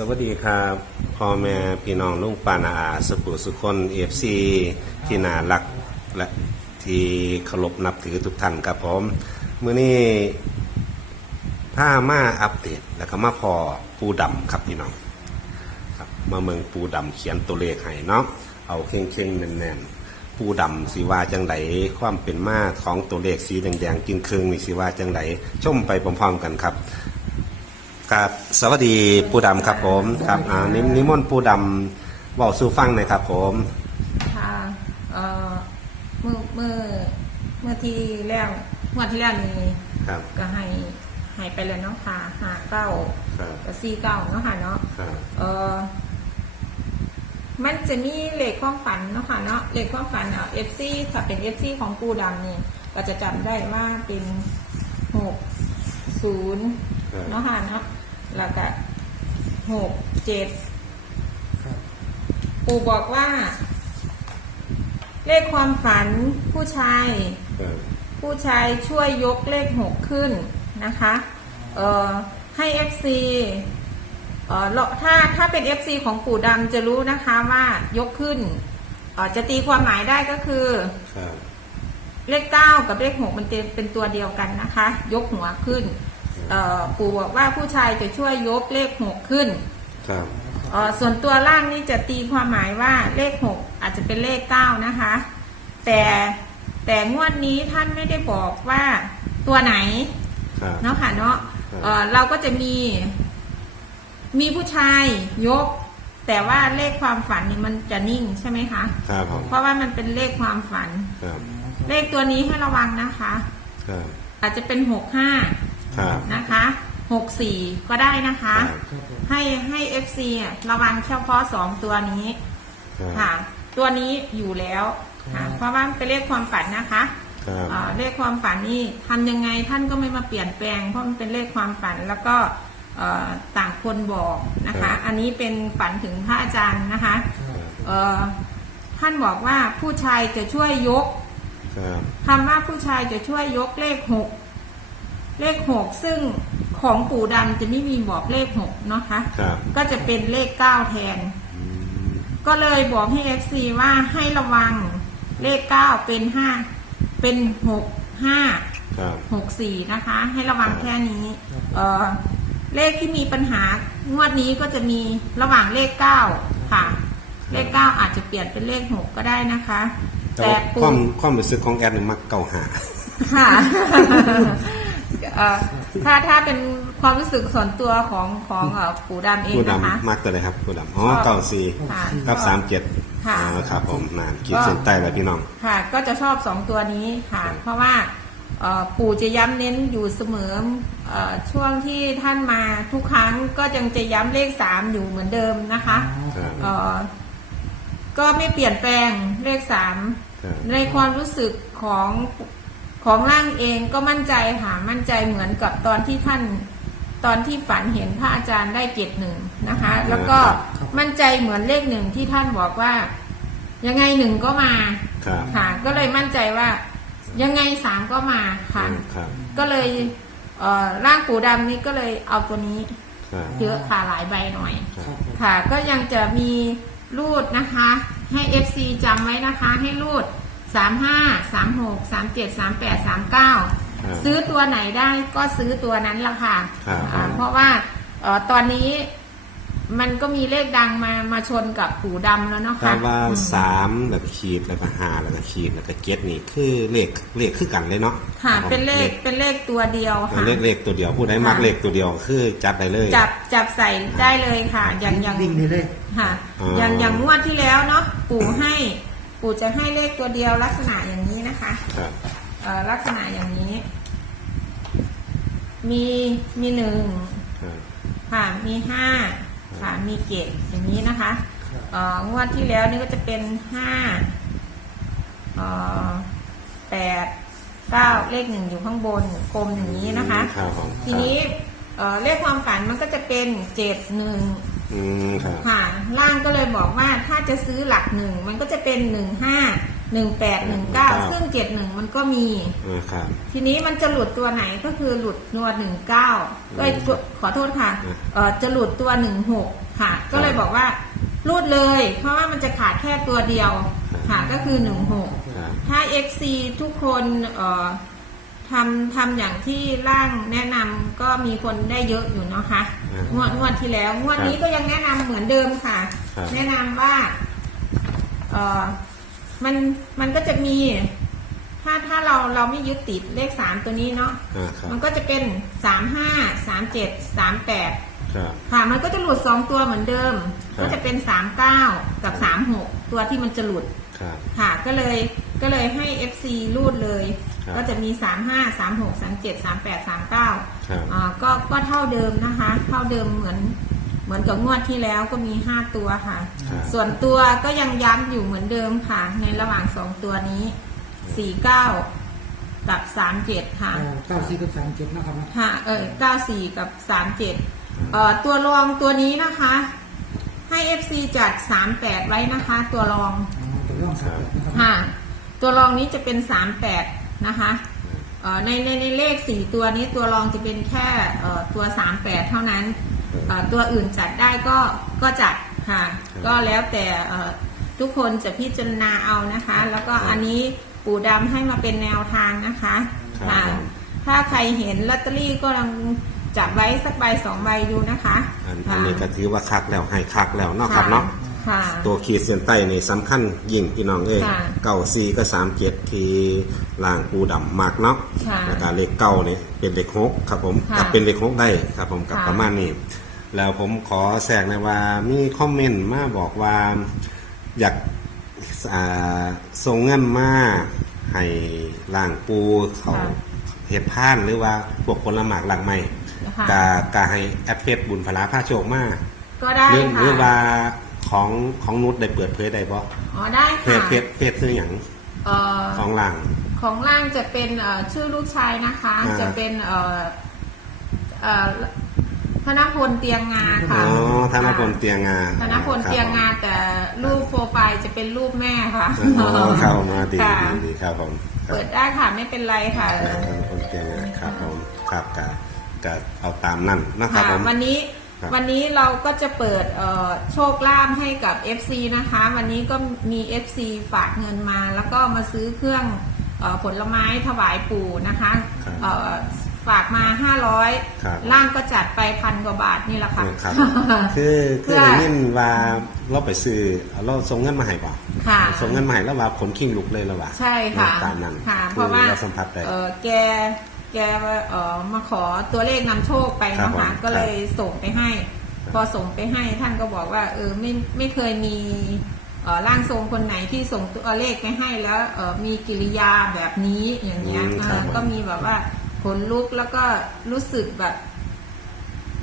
สวัสดีครับพ่อแม่พี่น้องลุงปานาอาสปุสุคนเอฟซีที่น่ารักและที่เคารพนับถือทุกท่านครับผมมื้อนี้ผ้ามาอัปเดตแล้วก็มาพอปูดำครับพี่น้องครับมาเมืองปูดำเขียนตัวเลขให้เนาะเอาเข่งๆแน่นๆปูดำสีว่าจังไดความเป็นมาของตัวเลขสีแดงๆกินเครืองนี่สีว่าจังไดชมไปพร้อมๆกันครับ ครับสวัสดีปูดำครับผมครับอ่านินิมนต์ปูดำบอกสู่ฟังหน่อยครับผมค่ะเอ่อเมื่อเมื่อเมื่อที่แล้วเมื่อที่แล้วนี่ครับก็ให้ให้ไปแล้วเนาะค่ะหาเก้าครับกับสี่เก้าเนาะค่ะเนาะครับเออมันจะมีเลขความฝันเนาะค่ะเนาะเลขความฝันอะเอฟซีถ้าเป็นเอฟซีของปูดำนี่ก็จะจำได้ว่าเป็นหกศูนย์ครับ เนาะค่ะเนาะ แล้วก็หกเจ็ดปู่บอกว่า เลขความฝันผู้ชาย ครับผู้ชายช่วยยกเลขหกขึ้นนะคะเอ่อให้ FC เอ่อเราถ้าถ้าเป็น FC ของปู่ดำจะรู้นะคะว่ายกขึ้นเอ่อจะตีความหมายได้ก็คือ ครับเลขเก้ากับเลขหกมันจะเป็นตัวเดียวกันนะคะ ยกหัวขึ้น เอ่อปู่บอกว่าผู้ชายจะช่วยยกเลขหกขึ้นครับ เอ่อส่วนตัวล่างนี่จะตีความหมายว่าเลขหกอาจจะเป็นเลขเก้านะคะ แต่แต่งวดนี้ท่านไม่ได้บอกว่าตัวไหน ครับ เนาะค่ะเนาะครับ เอ่อเราก็จะมี มีผู้ชายยก แต่ว่าเลขความฝันนี่มันจะนิ่งใช่ไหมคะ ครับผมเพราะว่ามันเป็นเลขความฝัน ครับเลขตัวนี้ให้ระวังนะคะ ครับอาจจะเป็นหกห้า ครับนะคะหกสี่ก็ได้นะคะครับให้ให้ FC อะระวังเฉพาะสองตัวนี้ครับค่ะ ตัวนี้อยู่แล้วค่ะเพราะว่ามันเป็นเลขความฝันนะคะครับอ่าเลขความฝันนี่ทำยังไงท่านก็ไม่มาเปลี่ยนแปลง เพราะมันเป็นเลขความฝันแล้วก็เอ่อต่างคนบอกนะคะ อันนี้เป็นฝันถึงพระอาจารย์นะคะเอ่อท่านบอกว่าผู้ชายจะช่วยยกครับคำว่าผู้ชายจะช่วยยกเลขหก เลขหกซึ่งของปู่ดำจะไม่มีบอกเลขหกเนาะคะ ครับ ก็จะเป็นเลขเก้าแทน อืมก็เลยบอกให้ FC ว่าให้ระวังเลขเก้าเป็นห้าเป็นหกห้า ครับ หกสี่นะคะ ให้ระวังแค่นี้เออเลขที่มีปัญหางวดนี้ก็จะมีระหว่างเลขเก้าค่ะ เลขเก้าอาจจะเปลี่ยนเป็นเลขหกก็ได้นะคะ แต่แต่ว่าปูความความรู้สึกของแอดนี่มักเก่าหาค่ะ เอ่อถ้าถ้าเป็นความรู้สึกส่วนตัวของของเอ่อปู่ดำเองปูนะคะ ดำมักตัวเลยครับปูดำอ๋อก็เก่าสี่ค่ะกับสามเจ็ดค่ะ อ๋อครับผมนานขีดเส้นใต้เลยพี่น้อง ค่ะ ก็จะชอบสองตัวนี้ค่ะ ครับ เพราะว่าเอ่อปู่จะย้ำเน้นอยู่เสมอเอ่อช่วงที่ท่านมาทุกครั้งก็ยังจะย้ำเลขสามอยู่เหมือนเดิมนะคะครับ เอ่อก็ไม่เปลี่ยนแปลงเลขสามครับ ในความรู้สึกของ ของร่างเองก็มั่นใจค่ะมั่นใจเหมือนกับตอนที่ท่านตอนที่ฝันเห็นพระอาจารย์ได้เจ็ดหนึ่งนะคะ แล้วก็มั่นใจเหมือนเลขหนึ่งที่ท่านบอกว่า ยังไงหนึ่งก็มาครับค่ะ ก็เลยมั่นใจว่า ยังไงสามก็มาค่ะครับก็เลยเอ่อร่างปูดำนี้ก็เลยเอาตัวนี้ครับเยอะค่ะหลายใบหน่อยครับค่ะ ก็ยังจะมีรูดนะคะ ให้ FC จำไว้นะคะ ให้รูด 35 36 37 38 39ซื้อตัวไหนได้ก็ซื้อตัวนั้นละค่ะครับอ่าเพราะว่าเอ่อตอนนี้มันก็มีเลขดังมามาชนกับปู่ดำแล้วเนาะถ้าค่ะว่าอืมสามแล้วก็ขีดแล้วก็ห้าแล้วก็ขีดแล้วก็เจ็ดนี่คือเลขเลขคือกันเลยเนาะค่ะ รับผมเป็นเลขเป็นเลขตัวเดียวเออค่ะ เลขเลขตัวเดียวผู้ใดมักค่ะ เลขตัวเดียวคือจัดได้เลย จับจับใส่ได้เลยค่ะ อย่างอย่าง วิ่งนี่เลย ค่ะ อ๋ออย่างอย่างงวดที่แล้วเนาะปู่ให้ ปู่จะให้เลขตัวเดียวลักษณะอย่างนี้นะคะครับเอ่อลักษณะอย่างนี้ มีมีหนึ่งครับค่ะมีห้าค่ะมีเจ็ดอย่างนี้นะคะเอ่องวดที่แล้วนี่ก็จะเป็นห้าเอ่อแปดเก้าเลขหนึ่งอยู่ข้างบนกลมอย่างนี้นะคะครับผมทีนี้เอ่อเลขความฝันมันก็จะเป็นเจ็ดหนึ่ง อืมครับค่ะล่างก็เลยบอกว่าถ้าจะซื้อหลักหนึ่งมันก็จะเป็นหนึ่งห้าหนึ่งแปดหนึ่งเก้า19ซึ่งเจ็ดหนึ่งมันก็มีอ่าครับ ทีนี้มันจะหลุดตัวไหนก็คือหลุดตัวหนึ่งเก้าก็ขอโทษค่ะอืมเอ่อจะหลุดตัวหนึ่งหกค่ะ ก็เลยบอกว่ารูดเลย เพราะว่ามันจะขาดแค่ตัวเดียวค่ะก็คือหนึ่งหกครับถ้า FC ทุกคนเอ่อ ทำทำอย่างที่ร่างแนะนำก็มีคนได้เยอะอยู่เนาะคะอืมงวดงวดที่แล้วงวดนี้ครับก็ยังแนะนำเหมือนเดิมค่ะ ครับ แนะนำว่าเออมันมันก็จะมี ถ้าถ้าเราเราไม่ยึดติดเลขสามตัวนี้เนาะอ่าครับมันก็จะเป็นสามห้าสามเจ็ดสามแปดครับ ค่ะ มันก็จะหลุดสองตัวเหมือนเดิม ครับ ก็จะเป็นสามเก้ากับสามหกตัวที่มันจะหลุด ครับ ค่ะก็เลยก็เลยให้ FC รูดเลย ครับก็จะมี 3 5 3 6 3 7 3 8 3 9ครับอ่าก็ก็เท่าเดิมนะคะ เท่าเดิมเหมือนเหมือนกับงวดที่แล้วก็มี 5 ตัวค่ะ ครับส่วนตัวก็ยังย้ำอยู่เหมือนเดิมค่ะ ในระหว่าง 2 ตัวนี้ 49 กับ 37 ค่ะ เก้าสี่กับสามเจ็ดนะครับนะค่ะเออ94 กับ 37เอ่อตัวรองตัวนี้นะคะ ให้ FC จัด 38 ไว้นะคะ ตัวรองอ๋อตัวเรื่องสามเจ็ดนะครับค่ะ ตัวรองนี้จะเป็นสามแปดนะคะเอ่อในในในเลขสี่ตัวนี้ตัวรองจะเป็นแค่เอ่อตัวสามแปดเท่านั้นเอ่อตัวอื่นจัดได้ก็ก็จัดค่ะก็แล้วแต่เอ่อทุกคนจะพิจารณาเอานะคะ แล้วก็อันนี้ปู่ดำให้มาเป็นแนวทางนะคะครับค่ะผมถ้าใครเห็นลอตเตอรี่ก็ลองจับไว้สักใบสองใบดูนะคะอันอันนี้ก็ถือว่าคักแล้วให้คักแล้วเนาะครับเนาะ ค่ะ ตัวขีดเส้นใต้นี่สำคัญยิ่งพี่น้องเอ้ยค่ะเก้าสี่ก็สามเจ็ดที่ล่างปูดำมากเนาะค่ะแล้วก็เลขเก้านี่เป็นเลขหกครับผมค่ะกับเป็นเลขหกได้ครับผมกับค่ะ ประมาณนี้ แล้วผมขอแทรกนะว่ามีคอมเมนต์มาบอกว่าอยากอ่าส่งเงินมาให้ล่างปูเขาค่ะ เห็ดพานหรือว่าพวกผลหมากหลังใหม่ ค่ะ กากาให้แอดเฟซบุญพลาผ้าโชคมาก็ได้หรือหรือค่ะ ว่า ของของนุชได้เปิดเผยได้บ่อ๋อได้เฟค่ะซเฟซเฟซคืออย่างเอ่อของหลัง ของล่างจะเป็นเอ่อชื่อลูกชายนะคะ อ่าจะเป็นเอ่อเอ่อธนพลเตียงงาอ๋ค่ะอธนพลเตียงงาธนพลเตียงงาแต่รูปโปรไฟล์จะเป็นรูปแม่ค่ะอ๋อเข้ามาดีค่ะดีดีครับผมครับ เปิดได้ค่ะไม่เป็นไรค่ะธนพลเตียงงาครับผมครับกะกะเอาตามนั่นนะครับค่ะผม วันนี้ ครับวันนี้เราก็จะเปิดเอ่อโชคลาภให้กับ FC นะคะ วันนี้ก็มี FC ฝากเงินมา แล้วก็มาซื้อเครื่องเอ่อผลไม้ถวายปู่นะคะครับเอ่อฝากมา ครับ 500 ล่างก็จัดไปพันกว่าบาทนี่แหละค่ะ ครับ คือคือเพื่อได้ยินว่าเราไปซื้อเราส่งเงินมาให้ป่ะค่ะ ส่งเงินมาให้แล้วว่าผลขิงลุกเลยแล้วว่าใช่ค่ะตามนั้นค่ะเพคือราะว่าเราสัมผัสได้ เอ่อแก แกเอ่อมาขอตัวเลขนำโชคไปครับเนาะคะผมก็เลยส่งไปให้ ครับ พอส่งไปให้ท่านก็บอกว่า เออไม่ไม่เคยมีเอ่อร่างทรงคนไหนที่ส่งตัวเลขไปให้แล้วเออมีกิริยาแบบนี้อย่างเงี้ยอืมครับเออก็มีแบบว่าขนลุกแล้วก็รู้สึกแบบ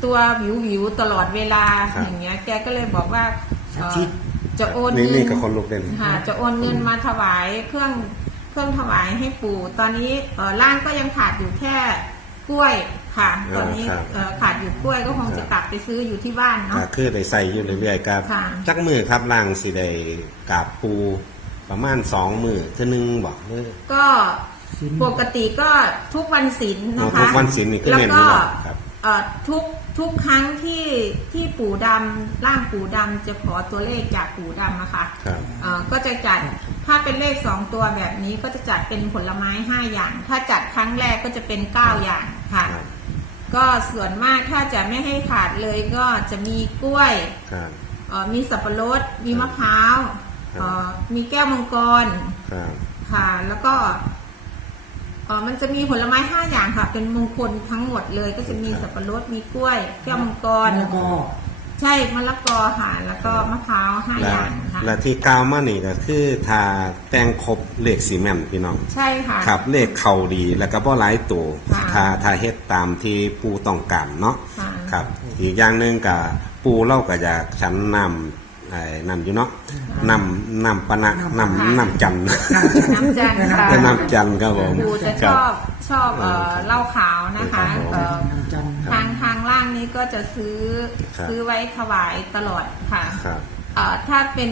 ตัววิววิวๆตลอดเวลาครับอย่างเงี้ย แกก็เลยบอกว่าเอ่ออาทิตย์จะโอนนี่เงิ นี่นก็คนลุกเด่น ค่ะจะโอนเงินมาถวายเครื่อง เครื่องถวายให้ปู่ ตอนนี้เอ่อร่างก็ยังขาดอยู่แค่กล้วยค่ะ ตอนนี้ครับเอ่อขาดอยู่กล้วยก็คงจะกลับไปซื้ออยู่ที่บ้านเนาะ ก็คือได้ใส่อยู่เรื่อยๆครับ ค่ะ จักมือครับล่างสิได้กราบปูประมาณสองมือเท่านึงบอกหรือก็ศีลปกติก็ทุกวันศีลอ๋อนะคะทุกวันศีลนี่คือแล้วเน้นอก็ยู่แล้วครับ เอ่อทุก ทุกครั้งที่ที่ปู่ดำร่างปู่ดำจะขอตัวเลขจากปู่ดำนะคะครับ เอ่อก็จะจัดถ้าเป็นเลขสองตัวแบบนี้ก็จะจัดเป็นผลไม้ห้าอย่าง ถ้าจัดครั้งแรกก็จะเป็นเก้าอย่างค่ะ ครับ ก็ส่วนมากถ้าจะไม่ให้ขาดเลยก็จะมีกล้วย ครับ เอ่อมีสับปะรด มีมะพร้าวครับ เอ่อมีแก้วมังกร ครับ ค่ะ แล้วก็เอ่อมันจะมีผลไม้ห้าอย่างค่ะ เป็นมงคลทั้งหมดเลย ก็จะมีสับปะรด มีกล้วย แก้วมังกร แล้วก็ ใช่มะละกอค่ะ แล้วก็มะพร้าวห้าอและย่างค่ะ และที่กล่าวมานี่ก็คือถ้าแต่งครบเลขสีแม่นพี่น้อง ใช่ค่ะ ครับเลขเข่าดีแล้วก็บ่หลายตัวค่ะถ้าถ้าเฮ็ดตามที่ปูต้องการเนาะค่ะ ครับ อีกอย่างหนึ่งกับปูเล่าก็อยากฉันนำ ไอ้นั่นอยู่เนาะนำนำปะนะนำนำจันทร์น้ำจันทร์ค่ะจะนำจันทร์ครับผมปูจะคชรับอบชอบเอ่อเหล้าขาวนะคะครับผมเอ่อน้ำจันทร์ทางทางล่างนี้ก็จะซื้อครับ ซื้อไว้ถวายตลอดค่ะครับ เอ่อถ้าเป็น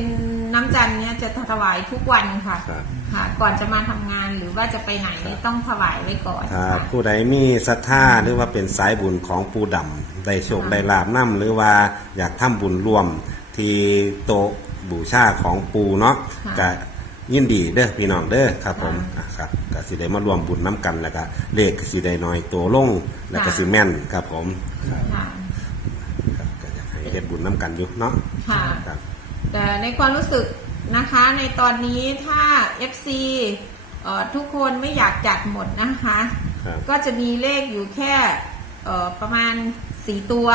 น้ำจันทร์เนี่ยจะถวายทุกวันค่ะครับ ค่ะ ก่อนจะมาทำงานหรือว่าจะไปไหนนี่ต้องถวายไว้ก่อนถ้าค่ะ ผู้ใดมีศรัทธาหรือว่าเป็นสายบุญของปูดำได้โชคค่ะได้ลาบนํหรือว่าอยากทำบุญรวม ที่โต๊ะบูชาของปูเนาะค่ะก็ยินดีเด้อพี่น้องเด้อครับผมค่ะอะครับก็สิได้มารวมบุญน้กันแล้วก็เลขก็สิได้น้อยตัวลงแล้วก็ค่ะ สิแม่นครับผมค่ะ ครับก็อยากให้เฮ็ดบุญน้กันอยู่เนาะค่ะ ครับ แต่ในความรู้สึกนะคะในตอนนี้ถ้า FC เอ่อทุกคนไม่อยากจัดหมดนะคะ ครับก็จะมีเลขอยู่แค่เอ่อประมาณ 4 ตัว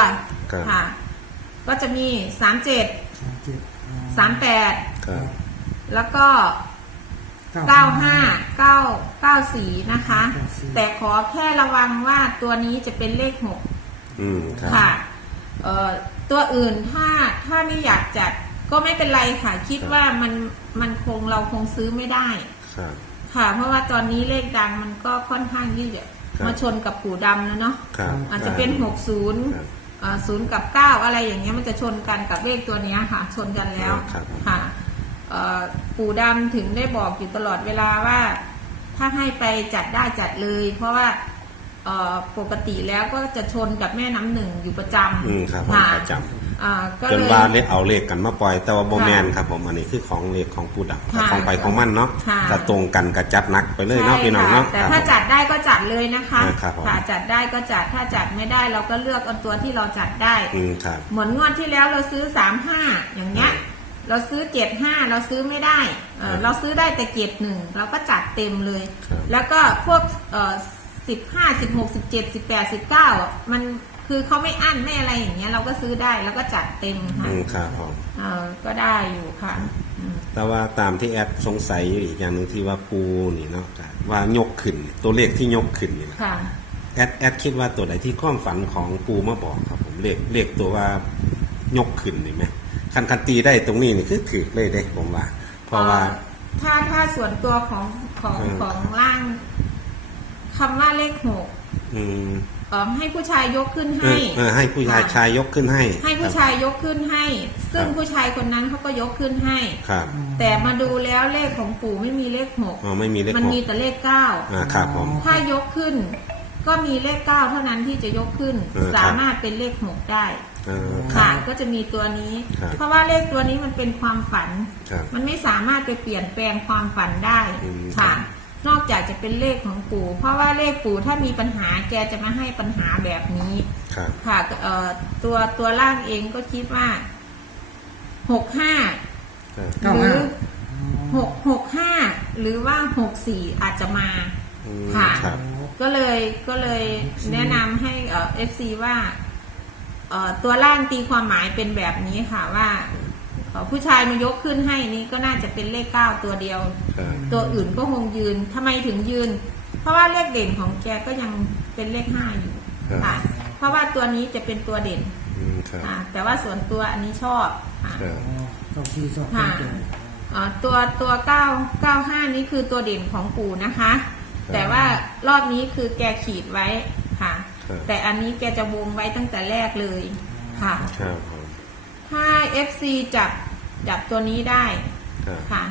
ครับ ค่ะ ก็จะมี37สามเจ็ดอ่า38ครับ แล้วก็95 9 94นะคะ94แต่ขอแค่ระวังว่าตัวนี้จะเป็นเลข6อืมครับค่ะเอ่อตัวอื่นถ้าถ้าไม่อยากจัดก็ไม่เป็นไรค่ะ คิดครับว่ามันมันคงเราคงซื้อไม่ได้ครับค่ะ เพราะว่าตอนนี้เลขดังมันก็ค่อนข้างที่จะครับมาชนกับปู่ดำนะเนาะครับอาจจะเป็นครับ60 ศูนย์กับ9อะไรอย่างเงี้ยมันจะชนกันกับเลขตัวเนี้ยค่ะ ชนกันแล้วครับ ค่ะเอ่อปู่ดำถึงได้บอกอยู่ตลอดเวลาว่า ถ้าให้ไปจัดได้จัดเลย เพราะว่าเอ่อปกติแล้วก็จะชนกับแม่น้ำหนึ่งอยู่ประจอืมครับำผมค่ะประจำ อ่าก็จนเลย ว่าเลขเอาเลขกันมาปล่อย แต่ว่าโบค่ะแมนครับผมอันนี้คือของเลขของปูดำค่ะของไปของมันเนาะค่ะจะตรงกันกับจัดหนักไปเลยเนาะใช่พี่น้องค่ะเนาะแต่ครับถ้าผมจัดได้ก็จัดเลยนะคะอ่าครับผม ค่ะจัดได้ก็จัดถ้าจัดไม่ได้เราก็เลือกเอาตัวที่เราจัดได้ อืมครับ เหมือนงวดที่แล้วเราซื้อสามห้าอย่างเงี้ย เราซื้อเจ็ดห้าเราซื้อไม่ได้เอ่อครับเราซื้อได้แต่เจ็ดหนึ่งเราก็จัดเต็มเลย ครับแล้วก็พวกสิบห้าสิบหกสิบเจ็ดสิบแปดสิบเก้ามัน คือเขาไม่อั้นไม่อะไรอย่างเงี้ยเราก็ซื้อได้แล้วก็จัดเต็มค่ะอืมครับผมเออก็ได้อยู่ค่ะอืมแต่ว่าตามที่แอดสงสัยอยู่อีกอย่างหนึ่งที่ว่าปูนี่เนาะครับว่ายกขึ้น ตัวเลขที่ยกขึ้นนี่นะค่ะ แอดแอดคิดว่าตัวไหนที่ความฝันของปูมาบอกครับผมเลขเลขตัวว่ายกขึ้นนี่ไหมคันคันตีได้ตรงนี้นี่คือถือเลยเด้ผมว่า เพราะว่าถ้าถ้าส่วนตัวของของอืม ของร่างคำว่าเลขหกอืม เอ่อให้ผู้ชายยกขึ้นเอให้อเออให้ผู้ชายค่ะชายยกขึ้นให้ ให้ผู้ชายยกขึ้นให้ ซึ่งผู้ชายคนนั้นเขาก็ยกขึ้นให้ ครับ แต่มาดูแล้วเลขของปู่ไม่มีเลขหกอ๋อไม่มีเลขมันหกมีแต่เลขเก้าอ่าครับผม ถ้ายกขึ้น ก็มีเลขเก้าเท่านั้นที่จะยกขึ้น เออครับ สามารถเป็นเลขหกได้ เออครัค่ะบก็จะมีตัวนี้ ครับเพราะว่าเลขตัวนี้มันเป็นความฝัน ครับมันไม่สามารถไปเปลี่ยนแปลงความฝันได้อืมค่ะ นอกจากจะเป็นเลขของปู่ เพราะว่าเลขปู่ถ้ามีปัญหาแกจะมาให้ปัญหาแบบนี้ ครับ ค่ะเอ่อตัวตัวล่างเองก็คิดว่าหกห้าครับเก้าหรืห้าอหกหกห้าหรือว่าหกสี่อาจจะมา อืมค่ะ ครับ ก็เลยก็เลยแนะนำให้เอ่อฟซีว่าเอ่อตัวล่างตีความหมายเป็นแบบนี้ค่ะว่าเอ่อ ผู้ชายมายกขึ้นให้นี้ก็น่าจะเป็นเลขเก้าตัวเดียวครับตัวอื่นก็คงยืนทำไมถึงยืน เพราะว่าเลขเด่นของแกก็ยังเป็นเลขห้าอยู่ค่ะ เพราะว่าตัวนี้จะเป็นตัวเด่นอืมครับค่ะแต่ว่าส่วนตัวอันนี้ชอบค่ะ ครับอ๋อเก้าสี่สองค่ะเจ็ดเอ่อตัวตัวเก้าเก้าห้านี้คือตัวเด่นของปู่นะคะแต่ว่ารอบนี้คือแกขีดไว้ค่ะ ครับ แต่อันนี้แกจะวงไว้ตั้งแต่แรกเลยค่ะ ครับผม ถ้า FC จับจับตัวนี้ได้ครับ ค่ะ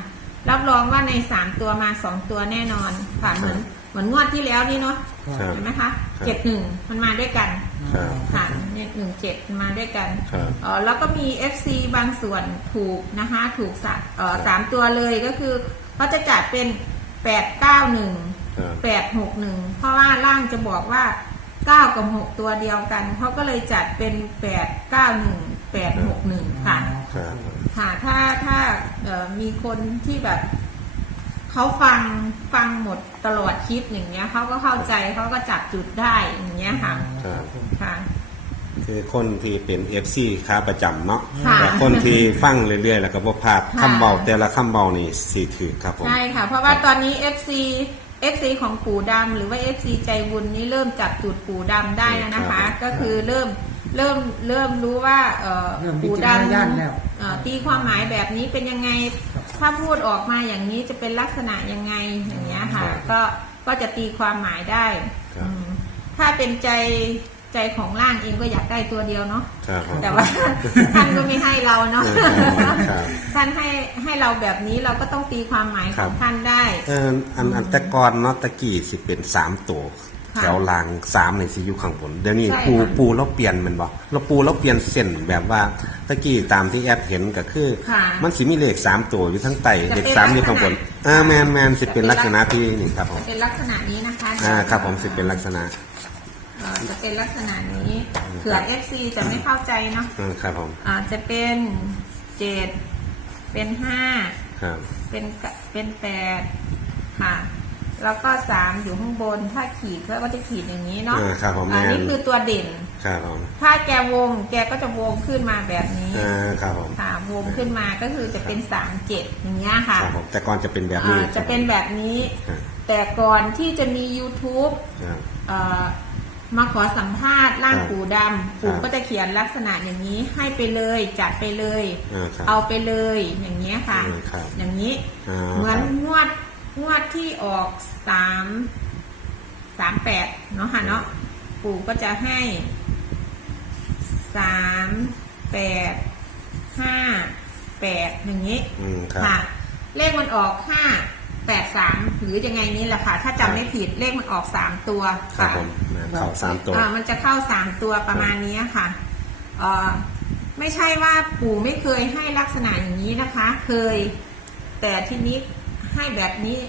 รับรองว่าในสามตัวมาสองตัวแน่นอนค่ะเหมือนเหมือนงวดที่แล้วนี่เนาะครั บ เห็นไหมคะครับ เจ็ดหนึ่งมันมาด้วยกันครับ ค่ะเนี่ยหนึ่งเจ็ดมันมาด้วยกันครับ เออแล้วก็มี FC บางส่วนถูกนะคะ ถูกสามเออครับสามตัวเลยก็คือเขาจะจัดเป็นแปดเก้าหนึ่ง ครับ แปดหกหนึ่งเพราะว่าล่างจะบอกว่าเก้ากับหกตัวเดียวกันเขาก็เลยจัดเป็นแปดเก้าหนึ่ง แปดหกหนึ่งค่ะ ครับ ค่ะถ้าถ้าเอ่อมีคนที่แบบเขาฟังฟังหมดตลอดคลิปอย่างเงี้ยเขาก็เข้าใจเขาก็จับจุดได้อย่างเงี้ยค่ะครับ ค่ะ คือคนที่เป็นเอฟซีค้าประจำเนาะค่ะแต่คนที่ฟังเรื่อยๆ แล้วก็บ่พลาดค่ะ คำเบาแต่ละคำเบานี่สีถือครับผม ใช่ค่ะ เพราะว่าตอนนี้ FC FC ของปู่ดำหรือว่า FC ใจบุญนี่เริ่มจับจุดปู่ดำได้แล้วนะคะ ครับก็คือเริ่ม เริ่มเริ่มรู้ว่าเอ่อเริ่มปู่วิจารณญาณดำแล้วเอ่อตีความหมายแบบนี้เป็นยังไงถ้าพูดออกมาอย่างนี้จะเป็นลักษณะยังไงอย่างเงี้ยค่ะ ครับก็ก็จะตีความหมายได้ครับ อืมถ้าเป็นใจใจใจของร่างเองก็อยากได้ตัวเดียวเนาะ ครับผม แต่ว่า ท่านก็ไม่ให้เราเนาะครับท่านให้ให้เราแบบนี้เราก็ต้องตีความหมายคขรับองท่านได้ เอออันอันแต่ก่อนเนาะตะกี้สิเป็นสามตัวค่ะ แถวลางสามในสิอยู่ข้างบน เดี๋ยวนี้ใช่ปูค่ะ ปูเราเปลี่ยนแมันบอกเราปูเราเปลี่ยนเส้นแบบว่าตะกี้ตามที่แอดเห็นก็คือ ค่ะมันสิมีเลขสามตัวอยู่ทั้งไตจะเลเป็นขสามอยู่ข้างบนลักษณะอ่าแมนแมนสิเป็นลักษณะที่นี่ครับผมเป็นลักษณะนี้นะคะอ่าครับผมสิเป็นลักษณะ เอ่อจะเป็นลักษณะนี้เผื่อ FC จะไม่เข้าใจเนาะอ่าครับผมอ่าจะเป็นเจ็ดเป็นห้า ครับ เป็นกะเป็นแปดค่ะ แล้วก็สามอยู่ข้างบน ถ้าขีดก็จะขีดอย่างนี้เนาะอ่าครับผมอันแม่นี้นคือตัวเด่น ครับผมถ้าแกวงแกก็จะวงขึ้นมาแบบนี้อ่าครับผมค่ะวงขึ้นมาก็คือจะเป็นสามเจ็ดอย่างเงี้ยค่ะครับผมแต่ก่อนจะเป็นแบบนี้อ่าจะเป็นแบบนี้ครับแต่ก่อนที่จะมี YouTube ครับเอ่อมาขอสัมภาษณ์ร่างครับปู่ดำปู่ครับก็จะเขียนลักษณะอย่างนี้ให้ไปเลยจัดไปเลย อ่าครับเอาไปเลยอย่างเงี้ยค่ะ อืมครับอย่างนี้อ่าเหมือนครับงวด งวดที่ออกสามสามแปดเนาะค่ะเนาะปู่ก็จะให้สามแปดห้าแปดอย่างนี้อืมครับ ค่ะ เลขมันออกห้าแปดสามหรือยังไงนี่แหละค่ะ ถ้าจำไม่ผิดเลขมันออกสามตัวครับค่ะผมนะเขาสามตัว อ่ามันจะเข้าสามตัวประมาณนี้ค่ะเอ่อไม่ใช่ว่าปู่ไม่เคยให้ลักษณะอย่างนี้นะคะ เคย แต่ทีนี้ ให้แบบนี้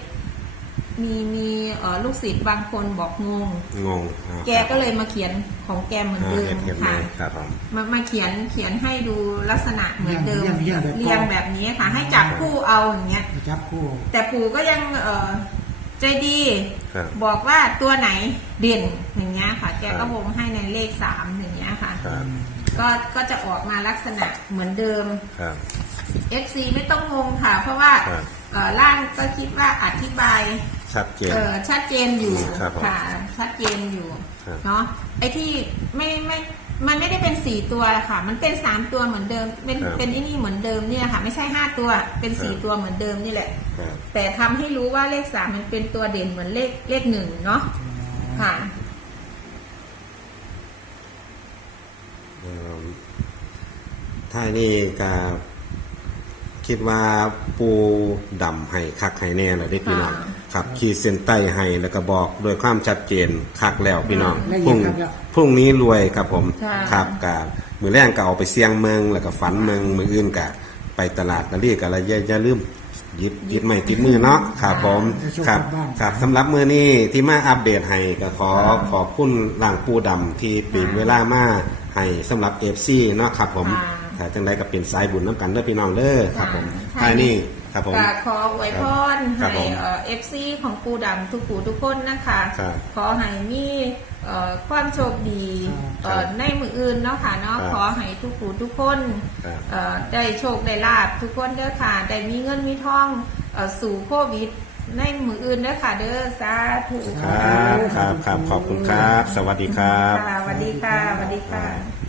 มีมีเอ่อลูกศิษย์บางคนบอกงง งงอ่าแกก็เลยมาเขียนของแกเหมือนอ่าเดิเห็มนเห็นเลค่ะ ยครับผม มามาเขียนเขียนให้ดูลักษณะเหมือนเดิมเรียงเรียงแบบเรียงแบบนี้ค่ะ ให้จับคู่เอาอย่างเงี้ย จับคู่ แต่ปู่ก็ยังเออใจดีครับบอกว่าตัวไหนเด่นอย่างเงี้ยค่ะ แกครัก็บ วงให้ในเลขสามอย่างเงี้ยค่ะ ครับก็ก็จะออกมาลักษณะเหมือนเดิม ครับ FC ไม่ต้องงงค่ะ เพราะว่าครับ เอ่อร่างก็คิดว่าอธิบายชัดเจน เออชัดเจนอยู่ครับผมค่ะชัดเจนอยู่ครับ เนาะไอ้ที่ไม่ไม่มันไม่ได้เป็นสี่ตัวค่ะ มันเป็นสามตัวเหมือนเดิม เป็นครับเป็นไอ้นี่เหมือนเดิมเนี่ยค่ะ ไม่ใช่ห้าตัวเป็นสี่ครับ ตัวเหมือนเดิมนี่แหละ ครับ แต่ทำให้รู้ว่าเลขสามมันเป็นตัวเด่นเหมือนเลขเลขหนึ่งเนาะค่ะ เอิ่มท้ายนี่ก็ คิดว่าปูดำให้คักให้แน่เลยได้พี่น้องค่ะครับขีดเส้นใต้ให้แล้วก็บอกโดยความชัดเจนคักแล้วพี่น้องละพเอียรุ่ดงครับแล้ว พรุ่งนี้รวยครับผมค่ะ ครับกับมือแรกก็เอาไปเสี่ยงเมืองแล้วก็ฝันเมืองมืออื่นก็ไปตลาดนาลีกันแล้วอย่าอย่าลืมหยิบหยิบไม่ติดมือเนาะครับผมครับครับสำหรับมือนี้ที่มาอัปเดตให้ก็ขอขอบคุณร่างปูดำที่ปีนเวลามาให้สำหรับเอฟซีเนาะครับผม ค่ะ ถ้าจังไดก็เป็นสายบุญน้ำกันเด้อพี่น้องเด้อครับผมค่ะท้ายนี้ครับผมก็ขออวยพรครัให้บผมเอฟซีของปูดำทุกผู้ทุกคนนะคะ ครับขอให้มีเอ่อความโชคดีครับเอ่อในมืออื่นเนาะค่ะเนาะครับขอให้ทุกผู้ทุกคนครับ เอ่อได้โชคได้ลาบทุกคนเด้อค่ะได้มีเงินมีทองเอ่อสู่โควิด ในมืออื่นเด้อค่ะเด้อสาธุครับครับครับขอบคุณครับ สวัสดีครับ ค่ะสวัสดีค่ะสวัสดีค่ะ